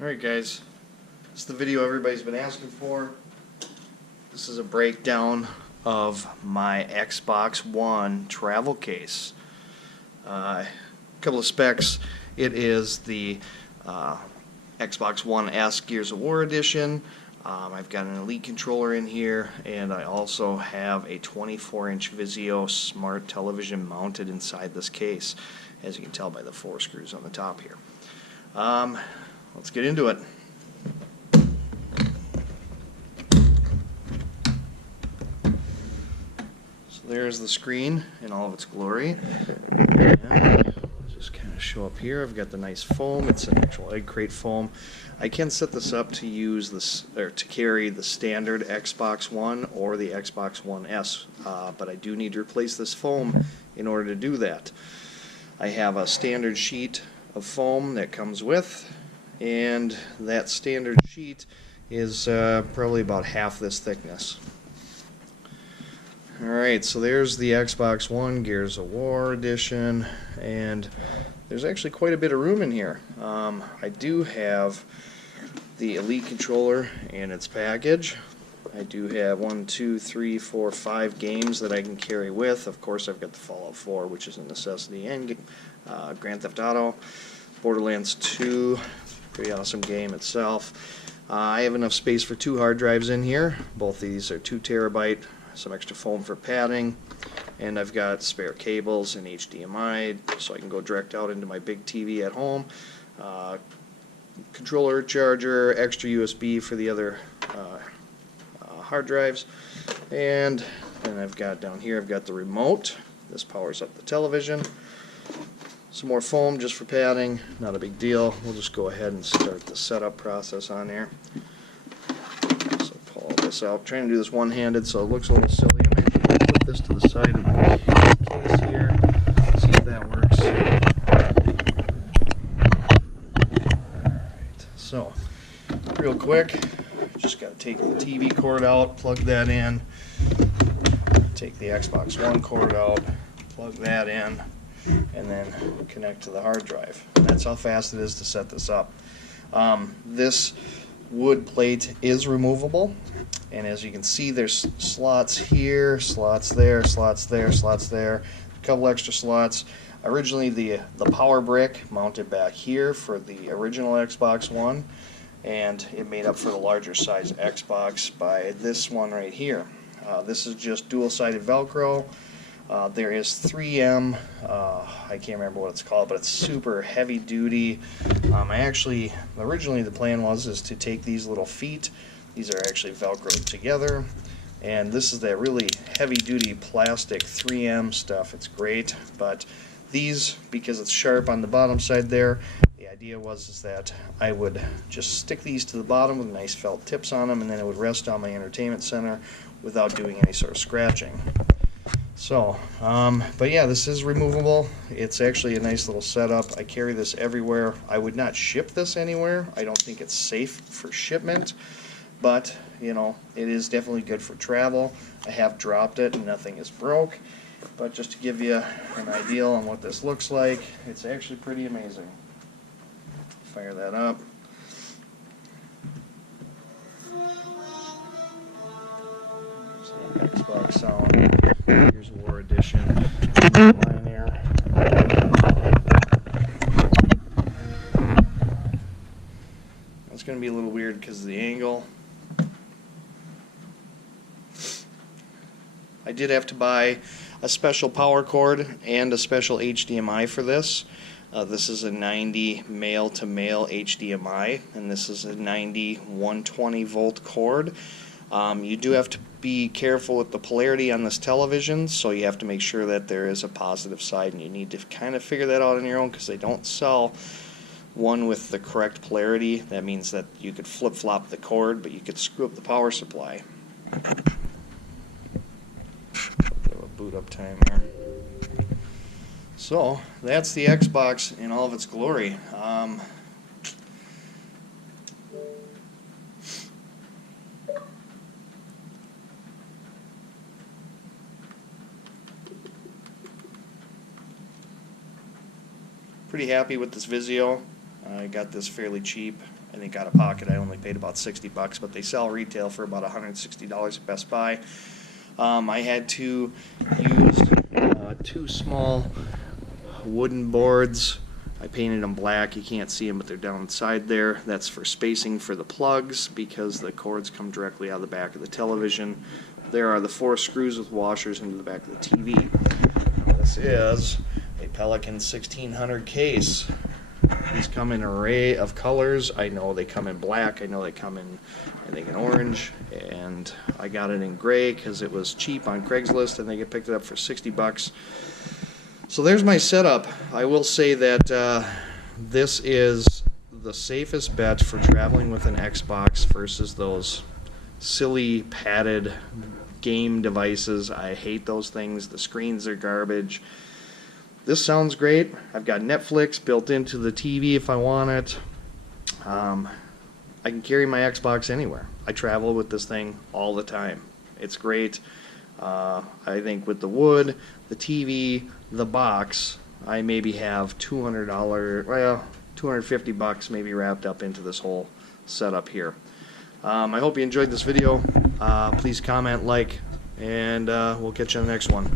Alright guys, this is the video everybody's been asking for. This is a breakdown of my Xbox One travel case. A couple of specs. It is the Xbox One S Gears of War edition. I've got an Elite controller in here, and I also have a 24-inch Vizio smart television mounted inside this case, as you can tell by the 4 screws on the top here. Let's get into it. So there's the screen in all of its glory. And just kind of show up here. I've got the nice foam. It's an actual egg crate foam. I can set this up to use this, or to carry the standard Xbox One or the Xbox One S, but I do need to replace this foam in order to do that. I have a standard sheet of foam that comes with, and that standard sheet is probably about half this thickness. Alright, so there's the Xbox One Gears of War edition, and there's actually quite a bit of room in here. I do have the Elite controller and its package. I do have 1, 2, 3, 4, 5 games that I can carry with. Of course, I've got the Fallout 4, which is a necessity, and Grand Theft Auto, Borderlands 2, pretty awesome game itself. I have enough space for 2 hard drives in here. Both these are 2 terabyte, some extra foam for padding, and I've got spare cables and HDMI so I can go direct out into my big TV at home. Controller, charger, extra USB for the other hard drives, and then I've got down here, I've got the remote. This powers up the television. Some more foam just for padding, not a big deal. We'll just go ahead and start the setup process on there. So pull all this out. I'm trying to do this one-handed, so it looks a little silly. I'm actually going to put this to the side of the case here, see if that works. Alright, so real quick, just got to take the TV cord out, plug that in, take the Xbox One cord out, plug that in, and then connect to the hard drive. And that's how fast it is to set this up. This wood plate is removable, and as you can see, there's slots here, slots there, slots there, slots there, a couple extra slots. Originally the power brick mounted back here for the original Xbox One, and it made up for the larger size Xbox by this one right here. This is just dual-sided Velcro. There is 3M, I can't remember what it's called, but it's super heavy duty. Originally the plan was to take these little feet, these are actually Velcroed together, and this is that really heavy duty plastic 3M stuff. It's great, but these, because it's sharp on the bottom side there, the idea was that I would just stick these to the bottom with nice felt tips on them, and then it would rest on my entertainment center without doing any sort of scratching. So, but yeah, this is removable. It's actually a nice little setup. I carry this everywhere. I would not ship this anywhere. I don't think it's safe for shipment, but, you know, it is definitely good for travel. I have dropped it and nothing is broke, but just to give you an idea on what this looks like, it's actually pretty amazing. Fire that up. Xbox sound, Gears of War edition. Line here. It's going to be a little weird because of the angle. I did have to buy a special power cord and a special HDMI for this. This is a 90 male-to-male HDMI, and this is a 90 120 volt cord. You do have to be careful with the polarity on this television, so you have to make sure that there is a positive side, and you need to kind of figure that out on your own because they don't sell one with the correct polarity. That means that you could flip-flop the cord, but you could screw up the power supply. A boot up time here. So that's the Xbox in all of its glory. Pretty happy with this Vizio. I got this fairly cheap. I think out of pocket I only paid about $60, but they sell retail for about $160 at Best Buy. I had to use 2 small wooden boards. I painted them black. You can't see them, but they're down inside there. That's for spacing for the plugs because the cords come directly out of the back of the television. There are the 4 screws with washers into the back of the TV. This is a Pelican 1600 case. These come in an array of colors. I know they come in black. I know they come in, I think, in orange. And I got it in gray because it was cheap on Craigslist. I think I picked it up for $60. So there's my setup. I will say that this is the safest bet for traveling with an Xbox versus those silly padded game devices. I hate those things. The screens are garbage. This sounds great. I've got Netflix built into the TV if I want it. I can carry my Xbox anywhere. I travel with this thing all the time. It's great. I think with the wood, the TV, the box, I maybe have $200, well, $250 maybe wrapped up into this whole setup here. I hope you enjoyed this video. Please comment, like, and we'll catch you on the next one.